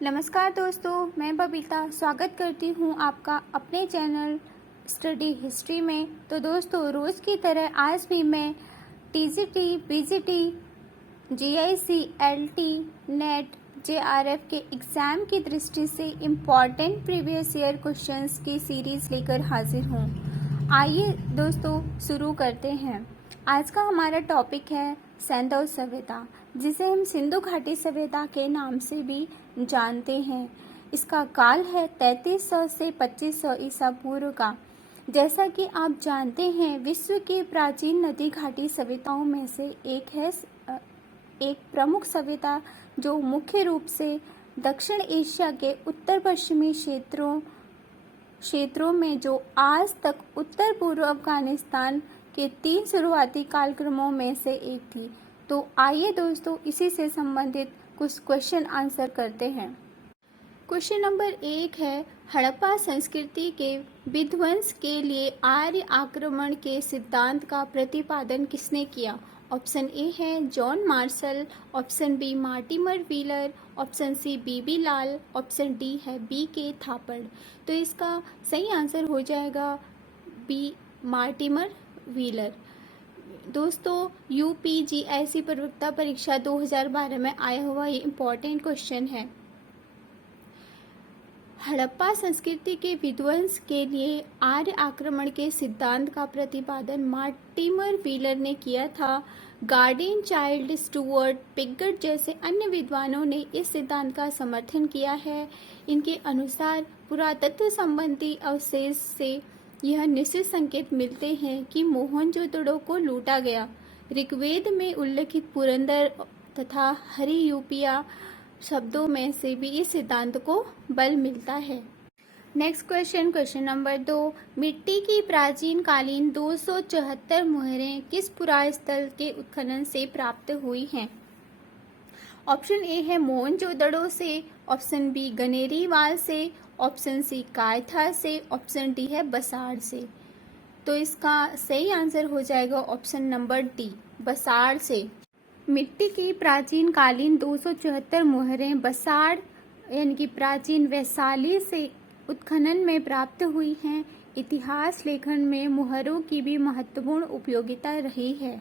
नमस्कार दोस्तों, मैं बबीता स्वागत करती हूँ आपका अपने चैनल स्टडी हिस्ट्री में। तो दोस्तों, रोज़ की तरह आज भी मैं TGT, PGT, GIC, LT, net, JRF के एग्ज़ाम की दृष्टि से इम्पॉर्टेंट प्रीवियस ईयर क्वेश्चंस की सीरीज़ लेकर हाजिर हूँ। आइए दोस्तों शुरू करते हैं। आज का हमारा टॉपिक है सैंधव सभ्यता, जिसे हम सिंधु घाटी सभ्यता के नाम से भी जानते हैं। इसका काल है 3300 से 2500 ईसा पूर्व का। जैसा कि आप जानते हैं, विश्व की प्राचीन नदी घाटी सभ्यताओं में से एक प्रमुख सभ्यता जो मुख्य रूप से दक्षिण एशिया के उत्तर पश्चिमी क्षेत्रों में, जो आज तक उत्तर पूर्व अफगानिस्तान के 3 शुरुआती कालक्रमों में से एक थी। तो आइए दोस्तों, इसी से संबंधित कुछ क्वेश्चन आंसर करते हैं। क्वेश्चन नंबर 1 है, हड़प्पा संस्कृति के विध्वंस के लिए आर्य आक्रमण के सिद्धांत का प्रतिपादन किसने किया? ऑप्शन ए है John Marshall, option B Mortimer Wheeler, option C B B, option D है बी के थापड़। तो इसका सही आंसर हो जाएगा बी मार्टिमर व्हीलर। दोस्तों, यूपीजीएससी प्रवक्ता परीक्षा 2012 में आया हुआ ये इम्पॉर्टेंट क्वेश्चन है। हड़प्पा संस्कृति के विध्वंस के लिए आर्य आक्रमण के सिद्धांत का प्रतिपादन मार्टिमर व्हीलर ने किया था। गार्डियन, चाइल्ड, स्टुअर्ट, पिगट जैसे अन्य विद्वानों ने इस सिद्धांत का समर्थन किया है। इनके अनुसार पुरातत्व संबंधी अवशेष से यह निश्चित संकेत मिलते हैं कि मोहनजोदड़ो को लूटा गया। ऋग्वेद में उल्लेखित पुरंदर तथा हरियूपिया शब्दों में से भी इस सिद्धांत को बल मिलता है। नेक्स्ट क्वेश्चन नंबर 2, मिट्टी की प्राचीन कालीन 274 मुहरें किस पुरास्थल के उत्खनन से प्राप्त हुई हैं? ऑप्शन ए है मोहनजोदड़ो से, ऑप्शन बी गनेरीवाल से, ऑप्शन सी कायथा से, ऑप्शन डी है बसाड़ से। तो इसका सही आंसर हो जाएगा ऑप्शन नंबर डी, बसाड़ से। मिट्टी की प्राचीन कालीन 274 मुहरें बसाड़ यानी कि प्राचीन वैशाली से उत्खनन में प्राप्त हुई हैं। इतिहास लेखन में मुहरों की भी महत्वपूर्ण उपयोगिता रही है।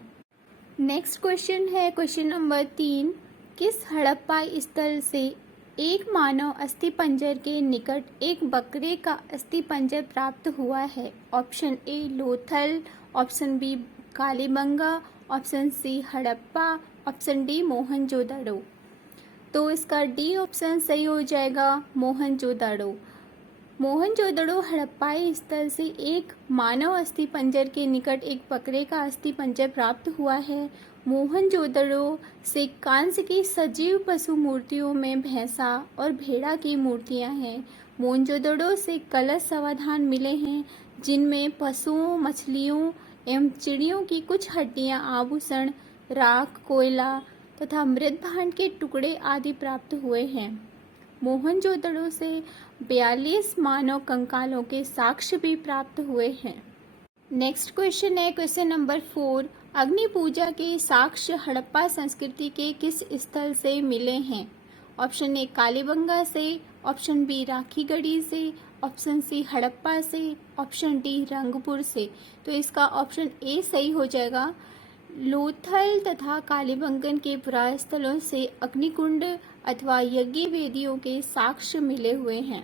नेक्स्ट क्वेश्चन है क्वेश्चन नंबर 3, किस हड़प्पा स्थल से एक मानव अस्थिपंजर के निकट एक बकरे का अस्थिपंजर प्राप्त हुआ है? Option A Lothal, option B Kalibangan, option C Harappa, option D Mohenjodaro. तो इसका डी ऑप्शन सही हो जाएगा, मोहनजोदड़ो। मोहनजोदड़ो हड़प्पाई स्थल से एक मानव अस्थिपंजर के निकट एक बकरे का अस्थिपंजर प्राप्त हुआ है। मोहनजोदड़ो से कांस्य की सजीव पशु मूर्तियों में भैंसा और भेड़ा की मूर्तियां हैं। मोहनजोदड़ो से कलश समाधान मिले हैं, जिनमें पशुओं, मछलियों एवं चिड़ियों की कुछ हड्डियां, आभूषण, राख, कोयला तथा मृत भांड के टुकड़े आदि प्राप्त हुए हैं। मोहनजोदड़ो से 42 मानव कंकालों के साक्ष्य भी प्राप्त हुए हैं। नेक्स्ट क्वेश्चन है क्वेश्चन नंबर 4, अग्नि पूजा के साक्ष्य हड़प्पा संस्कृति के किस स्थल से मिले हैं? ऑप्शन ए कालीबंगा से, ऑप्शन बी राखीगढ़ी से, ऑप्शन सी हड़प्पा से, ऑप्शन डी रंगपुर से। तो इसका ऑप्शन ए सही हो जाएगा। लोथल तथा कालीबंगन के पुरास्थलों से अग्निकुंड अथवा यज्ञ वेदियों के साक्ष्य मिले हुए हैं।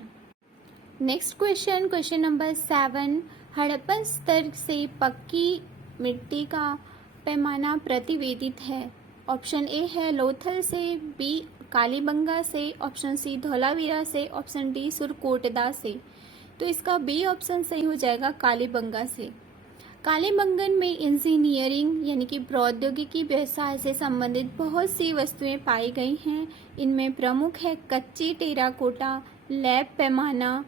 नेक्स्ट क्वेश्चन नंबर 7, हड़प्पन स्तर से पक्की मिट्टी का पैमाना प्रतिवेदित है। ऑप्शन ए है लोथल से, बी कालीबंगा से, ऑप्शन सी धौलावीरा से, ऑप्शन डी सुरकोटदा से। तो इसका बी ऑप्शन सही हो जाएगा, कालीबंगा से। कालीबंगन में इंजीनियरिंग यानी कि प्रौद्योगिकी व्यवसाय से संबंधित बहुत सी वस्तुएं पाई गई हैं। इनमें प्रमुख है कच्ची टेराकोटा, लैब पैमाना,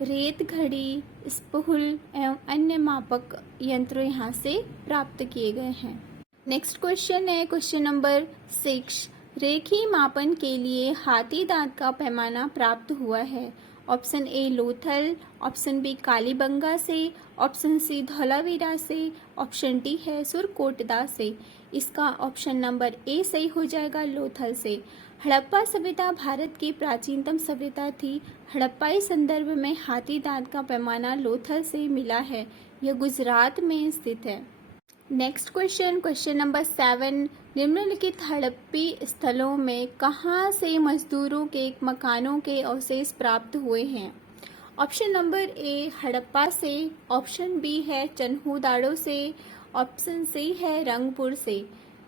रेत घड़ी, स्पूल एवं अन्य मापक यंत्र यहाँ से प्राप्त किए गए हैं। नेक्स्ट क्वेश्चन है क्वेश्चन नंबर 6, रेखी मापन के लिए हाथी दांत का पैमाना प्राप्त हुआ है। Option A Lothal, option B Kalibangan से, ऑप्शन सी धौलावीरा से, ऑप्शन डी है सुरकोटदा से। इसका ऑप्शन नंबर ए सही हो जाएगा, लोथल से। हड़प्पा सभ्यता भारत की प्राचीनतम सभ्यता थी। हड़प्पाई संदर्भ में हाथी दांत का पैमाना लोथल से मिला है। यह गुजरात में स्थित है। नेक्स्ट क्वेश्चन, क्वेश्चन नंबर 7, निम्नलिखित हड़प्पी स्थलों में कहाँ से मजदूरों के मकानों के अवशेष प्राप्त हुए हैं? ऑप्शन नंबर ए हड़प्पा से, ऑप्शन बी है चन्हूदाड़ो से, ऑप्शन सी है रंगपुर से,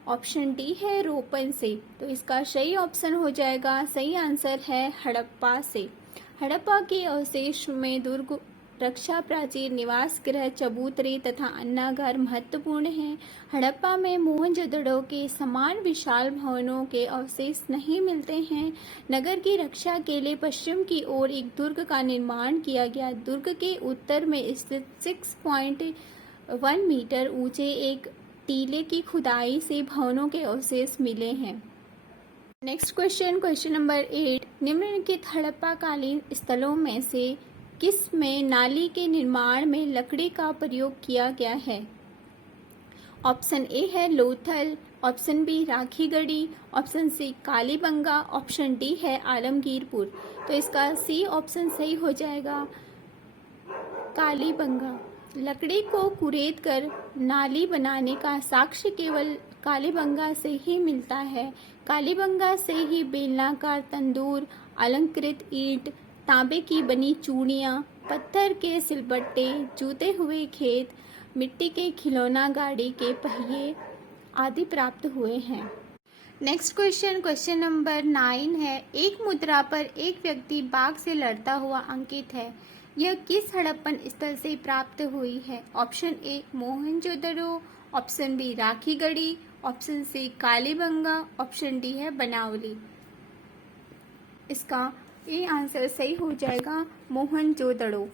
ऑप्शन डी है रोपन से। तो इसका सही ऑप्शन हो जाएगा, सही आंसर है हड़प्पा से। हड़प्पा के अवशेष में दुर्ग, रक्षा प्राचीर, निवास गृह, चबूतरे तथा अन्नागार महत्वपूर्ण हैं। हड़प्पा में मोहनजोदड़ो के समान विशाल भवनों के अवशेष नहीं मिलते हैं। नगर की रक्षा के लिए पश्चिम की ओर एक दुर्ग का निर्माण किया गया। दुर्ग के उत्तर में स्थित 6.1 मीटर ऊंचे एक टीले की खुदाई से भवनों के अवशेष मिले हैं। नेक्स्ट क्वेश्चन, क्वेश्चन नंबर 8, निम्नलिखित हड़प्पाकालीन स्थलों में से किस में नाली के निर्माण में लकड़ी का प्रयोग किया गया है? ऑप्शन ए है Lothal, option B Rakhigarhi, option C Kalibangan, option D है आलमगीरपुर। तो इसका सी ऑप्शन सही हो जाएगा, कालीबंगा। लकड़ी को कुरेद कर नाली बनाने का साक्ष्य केवल कालीबंगा से ही मिलता है। कालीबंगा से ही बेलनाकार तंदूर, अलंकृत ईंट, तांबे की बनी चूड़ियाँ, पत्थर के सिलबट्टे, जूते हुए खेत, मिट्टी के खिलौना गाड़ी के पहिए आदि प्राप्त हुए हैं। नेक्स्ट क्वेश्चन, क्वेश्चन नंबर 9 है, एक मुद्रा पर एक व्यक्ति बाघ से लड़ता हुआ अंकित है। यह किस हड़प्पन स्थल से प्राप्त हुई है? Option A Mohenjodaro, option B Rakhigarhi, option C Kalibangan, option D है बनावली। इसका ए आंसर सही हो जाएगा, मोहनजोदड़ो।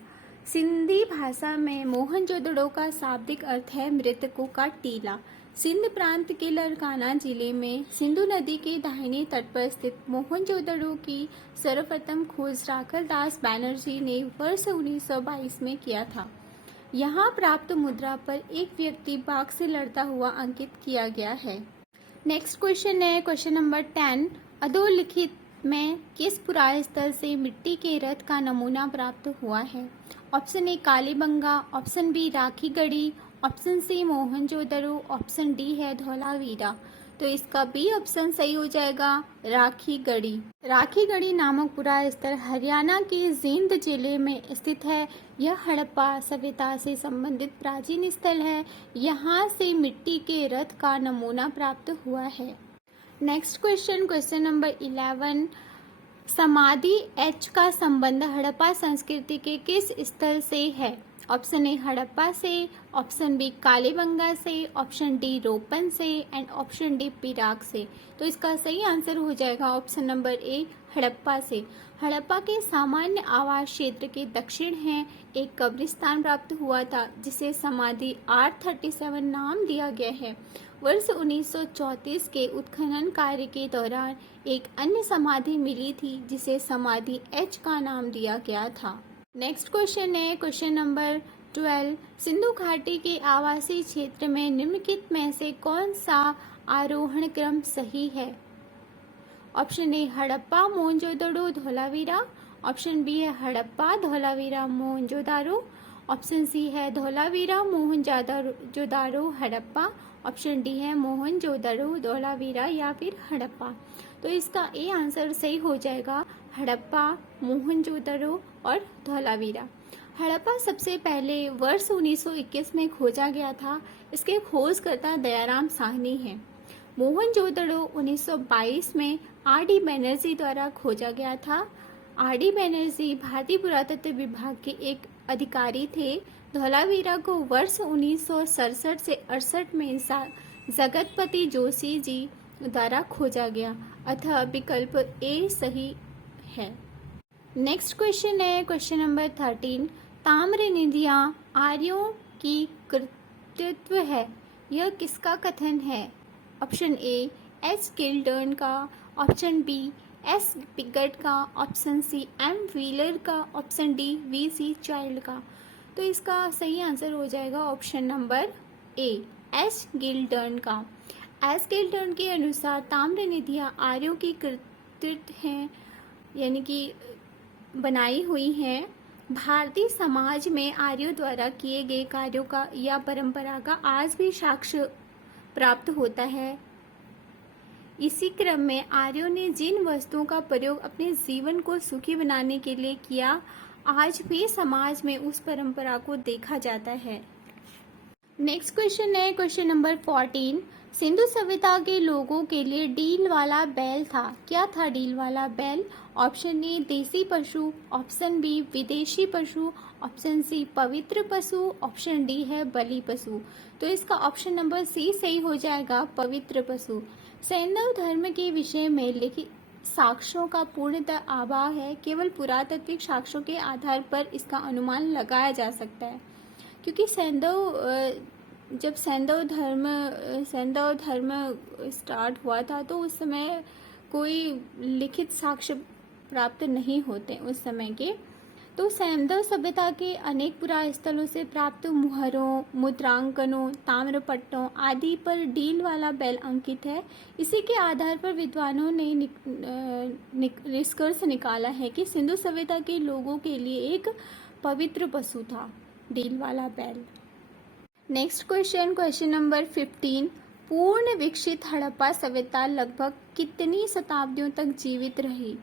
सिंधी भाषा में मोहनजोदड़ो का शाब्दिक अर्थ है मृतकों का टीला। सिंध प्रांत के लड़काना जिले में सिंधु नदी के दाहिने तट पर स्थित मोहनजोदड़ो की सर्वप्रथम खोज राखल दास बैनर्जी ने वर्ष 1922 में किया था। यहाँ प्राप्त मुद्रा पर एक व्यक्ति बाघ से लड़ता हुआ अंकित किया गया है। नेक्स्ट क्वेश्चन है, क्वेश्चन नंबर 10, अधोलिखित में किस पुरास्थल से मिट्टी के रथ का नमूना प्राप्त हुआ है? Option A Kalibangan, option B Rakhigarhi, option C Mohenjodaro, option D है धौलावीरा। तो इसका बी ऑप्शन सही हो जाएगा, राखीगढ़ी। राखीगढ़ी नामक पुरास्थल हरियाणा के जींद जिले में स्थित है। यह हड़प्पा सभ्यता से संबंधित प्राचीन स्थल है। यहाँ से मिट्टी के रथ का नमूना प्राप्त हुआ है। नेक्स्ट क्वेश्चन, क्वेश्चन नंबर 11, समाधि एच का संबंध हड़प्पा संस्कृति के किस स्थल से है? ऑप्शन ए हड़प्पा से, ऑप्शन बी कालीबंगा से, ऑप्शन डी रोपन से एंड ऑप्शन डी पिराक से। तो इसका सही आंसर हो जाएगा ऑप्शन नंबर ए हड़प्पा से। हड़प्पा के सामान्य आवास क्षेत्र के दक्षिण है एक कब्रिस्तान प्राप्त हुआ था जिसे समाधि R37 नाम दिया गया है। वर्ष 1934 के उत्खनन कार्य के दौरान एक अन्य समाधि मिली थी जिसे समाधि एच का नाम दिया गया था। नेक्स्ट क्वेश्चन है, क्वेश्चन नंबर 12, सिंधु घाटी के आवासीय क्षेत्र में निम्नलिखित में से कौन सा आरोहण क्रम सही है? Option A Harappa Mohenjodaro Dholavira, option B है हड़प्पा धौलावीरा मोहनजोदारो, ऑप्शन सी है धौलावीरा मोहनजोदारो हड़प्पा, ऑप्शन डी है मोहनजोदड़ो धौलावीरा या फिर हड़प्पा। तो इसका ए आंसर सही हो जाएगा, हड़प्पा, मोहनजोदड़ो और धौलावीरा। हड़प्पा सबसे पहले वर्ष 1921 में खोजा गया था। इसके खोजकर्ता दयाराम साहनी हैं। मोहनजोदड़ो 1922 में R.D. बैनर्जी द्वारा खोजा गया था। R.D. बैनर्जी भारतीय पुरातत्व विभाग के एक अधिकारी थे। धौलावीरा को वर्ष 1967 से 68 में जगतपति जोशी जी द्वारा खोजा गया, अतः विकल्प ए सही है। नेक्स्ट क्वेश्चन है, क्वेश्चन नंबर 13, ताम्र नदियाँ आर्यों की कृतित्व है, यह किसका कथन है? ऑप्शन ए एस गिल्डर्न का, ऑप्शन बी एस पिगट का, ऑप्शन सी एम व्हीलर का, option D V C Childe का। तो इसका सही आंसर हो जाएगा option number A S Gildern का। एस गिल्डर्न के अनुसार ताम्र नदियाँ आर्यों की स्थित हैं, यानी कि बनाई हुई हैं। भारतीय समाज में आर्यों द्वारा किए गए कार्यों का या परंपरा का आज भी साक्ष्य प्राप्त होता है। इसी क्रम में आर्यों ने जिन वस्तुओं का प्रयोग अपने जीवन को सुखी बनाने के लिए किया, आज भी समाज में उस परंपरा को देखा जाता है। नेक्स्ट क्वेश्चन है क्वेश्चन नंबर 14। सिंधु सभ्यता के लोगों के लिए डील वाला बैल था। क्या था डील वाला बैल? ऑप्शन ए देसी पशु, ऑप्शन बी विदेशी पशु, ऑप्शन सी पवित्र पशु, ऑप्शन डी है बलि पशु। तो इसका ऑप्शन नंबर सी सही हो जाएगा, पवित्र पशु। सैंधव धर्म के विषय में लिखित साक्ष्यों का पूर्णतः अभाव है। केवल पुरातात्विक साक्ष्यों के आधार पर इसका अनुमान लगाया जा सकता है, क्योंकि जब सैंधव धर्म स्टार्ट हुआ था तो उस समय कोई लिखित साक्ष्य प्राप्त नहीं होते उस समय के। तो सैंधव सभ्यता के अनेक पुरास्थलों से प्राप्त मुहरों, मुद्रांकनों, ताम्रपट्टों आदि पर डील वाला बैल अंकित है। इसी के आधार पर विद्वानों ने निष्कर्ष निकाला है कि सिंधु सभ्यता के लोगों के लिए एक पवित्र पशु था डील वाला बैल। Next question, question number 15। पूर्ण विकसित हड़प्पा सभ्यता लगभग कितनी शताब्दियों तक जीवित रही?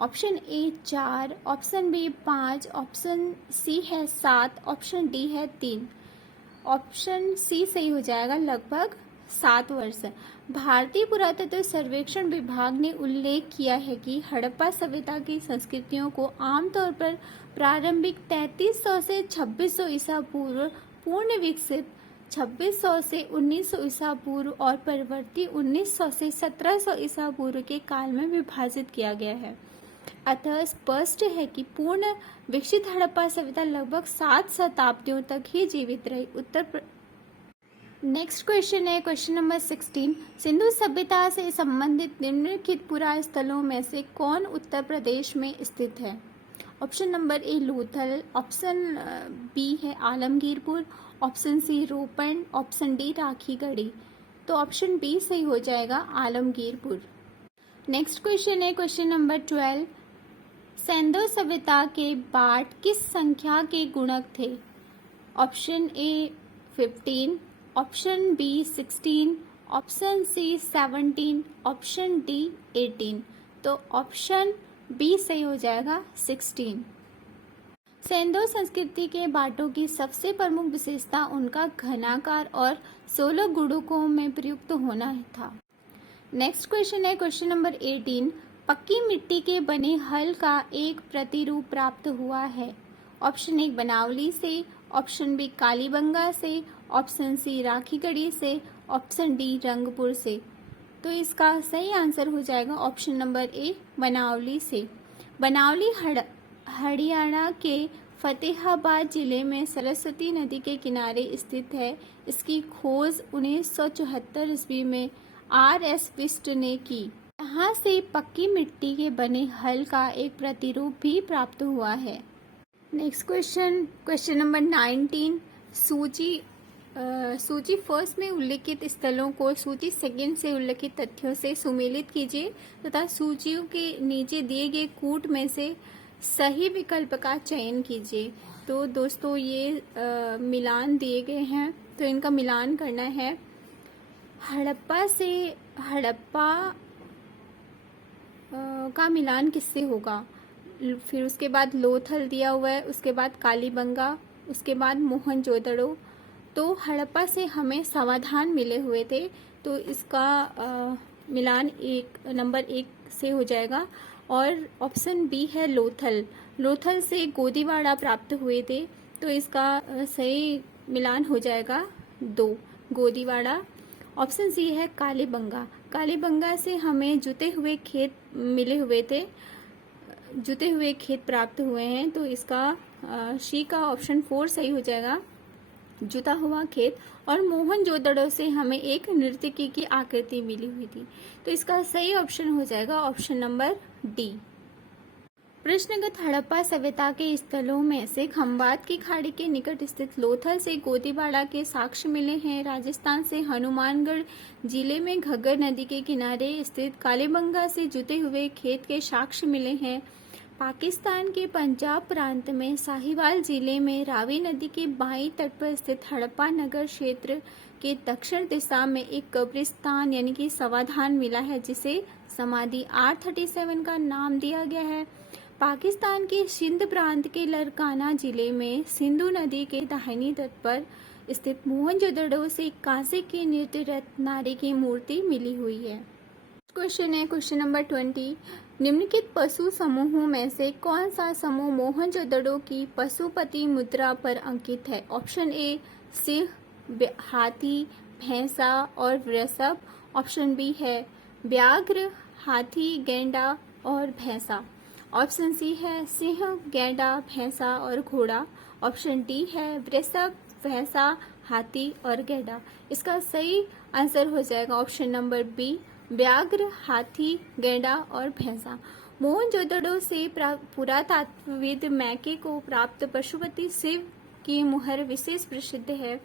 Option A 4, option B 5, option C है 7, ऑप्शन डी है 3। ऑप्शन सी सही हो जाएगा, लगभग 7 वर्ष। भारतीय पुरातत्व सर्वेक्षण विभाग ने उल्लेख किया है कि हड़प्पा सभ्यता की संस्कृतियों को आमतौर पर प्रारंभिक 3300 से 2600 ईसा पूर्व, पूर्ण विकसित 2600 से 1900 ईसा पूर्व और परवर्ती 1900 से 1700 ईसा पूर्व के काल में विभाजित किया गया है। अतः स्पष्ट है कि पूर्ण विकसित हड़प्पा सभ्यता लगभग 7 शताब्दियों तक ही जीवित रही। नेक्स्ट क्वेश्चन है क्वेश्चन नंबर 16। सिंधु सभ्यता से संबंधित निम्नलिखित पुरास्थलों में से कौन उत्तर प्रदेश में स्थित है? Option number A Lothal, option B है आलमगीरपुर, ऑप्शन सी रोपण, ऑप्शन डी राखीगढ़ी। तो ऑप्शन बी सही हो जाएगा, आलमगीरपुर। नेक्स्ट क्वेश्चन है क्वेश्चन नंबर 12। सैंधव सभ्यता के बाट किस संख्या के गुणक थे? Option A 15, option B 16, option C 17, option D 18। तो ऑप्शन बी सही हो जाएगा, 16। सैंधव संस्कृति के बाटों की सबसे प्रमुख विशेषता उनका घनाकार और 16 गुणकों में प्रयुक्त होना था। नेक्स्ट क्वेश्चन है क्वेश्चन नंबर 18। पक्की मिट्टी के बने हल का एक प्रतिरूप प्राप्त हुआ है। ऑप्शन ए बनावली से, ऑप्शन बी कालीबंगा से, ऑप्शन सी राखीगढ़ी से, ऑप्शन डी रंगपुर से। तो इसका सही आंसर हो जाएगा ऑप्शन नंबर ए, बनावली से। बनावली हरियाणा के फतेहाबाद जिले में सरस्वती नदी के किनारे स्थित है। इसकी खोज 1974 ईस्वी में R.S. विस्ट ने की। यहाँ से पक्की मिट्टी के बने हल का एक प्रतिरूप भी प्राप्त हुआ है। Next question, question number 19। सूची फर्स्ट में उल्लिखित स्थलों को सूची सेकंड से उल्लिखित तथ्यों से सुमेलित कीजिए तथा सूचियों के नीचे दिए गए कूट में से सही विकल्प का चयन कीजिए। तो दोस्तों ये मिलान दिए गए हैं, तो इनका मिलान करना है। हड़प्पा से हड़प्पा का मिलान किससे होगा? फिर उसके बाद लोथल दिया हुआ है, उसके बाद कालीबंगा, उसके बाद मोहनजोदड़ो। तो हड़प्पा से हमें समाधान मिले हुए थे, तो इसका मिलान नंबर 1 से हो जाएगा। और ऑप्शन बी है लोथल। लोथल से गोदीवाड़ा प्राप्त हुए थे, तो इसका सही मिलान हो जाएगा 2, गोदीवाड़ा। ऑप्शन सी है कालीबंगा। कालीबंगा से हमें जुते हुए खेत मिले हुए थे, जुते हुए खेत प्राप्त हुए हैं, तो इसका सी का ऑप्शन 4 सही हो जाएगा, जुता हुआ खेत। और मोहनजोदड़ो से हमें एक नर्तकी की आकृति मिली हुई थी, तो इसका सही ऑप्शन हो जाएगा ऑप्शन नंबर डी। प्रश्नगत हड़प्पा सभ्यता के स्थलों में से खंबात की खाड़ी के निकट स्थित लोथल से गोदीबाड़ा के साक्ष्य मिले हैं। राजस्थान से हनुमानगढ़ जिले में घग्गर नदी के किनारे स्थित कालीबंगा से जुते हुए खेत के साक्ष्य मिले हैं। पाकिस्तान के पंजाब प्रांत में साहिवाल जिले में रावी नदी के बाईं तट पर स्थित हड़प्पा नगर क्षेत्र के दक्षिण दिशा में एक कब्रिस्तान यानी कि समाधान मिला है, जिसे समाधि R37 का नाम दिया गया है। पाकिस्तान के सिंध प्रांत के लरकाना जिले में सिंधु नदी के दाहिनी तट पर स्थित मोहनजोदड़ो से कांसे की नृत्यरत नारी की मूर्ति मिली हुई है। क्वेश्चन है क्वेश्चन नंबर 20। निम्नलिखित पशु समूहों में से कौन सा समूह मोहनजोदड़ो की पशुपति मुद्रा पर अंकित है? ऑप्शन ए सिंह, हाथी, भैंसा और वृषभ। ऑप्शन बी है व्याघ्र, हाथी, गैंडा और भैंसा। ऑप्शन सी है सिंह, गैंडा, भैंसा और घोड़ा। ऑप्शन डी है वृषभ, भैंसा, हाथी और गैंडा। इसका सही आंसर हो जाएगा ऑप्शन नंबर बी, व्याघ्र, हाथी, गैंडा और भैंसा। मोहनजोदड़ो से पुरातत्वविद मैके को प्राप्त पशुपति शिव की मुहर विशेष प्रसिद्ध है।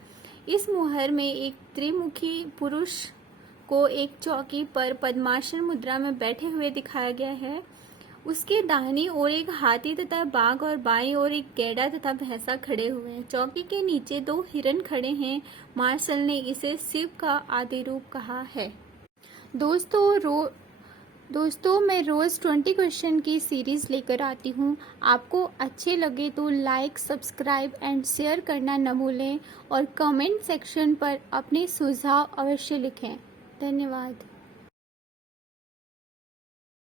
इस मुहर में एक त्रिमुखी पुरुष को एक चौकी पर पद्मासन मुद्रा में बैठे हुए दिखाया गया है। उसके दाहिनी ओर एक हाथी तथा बाघ और बाईं ओर एक गैंडा तथा भैंसा खड़े हुए हैं। चौकी के नीचे 2 हिरण खड़े हैं। मार्शल ने इसे शिव का आदि रूप कहा है। दोस्तों मैं रोज़ 20 क्वेश्चन की सीरीज़ लेकर आती हूँ। आपको अच्छे लगे तो लाइक, सब्सक्राइब एंड शेयर करना न भूलें और कमेंट सेक्शन पर अपने सुझाव अवश्य लिखें। धन्यवाद।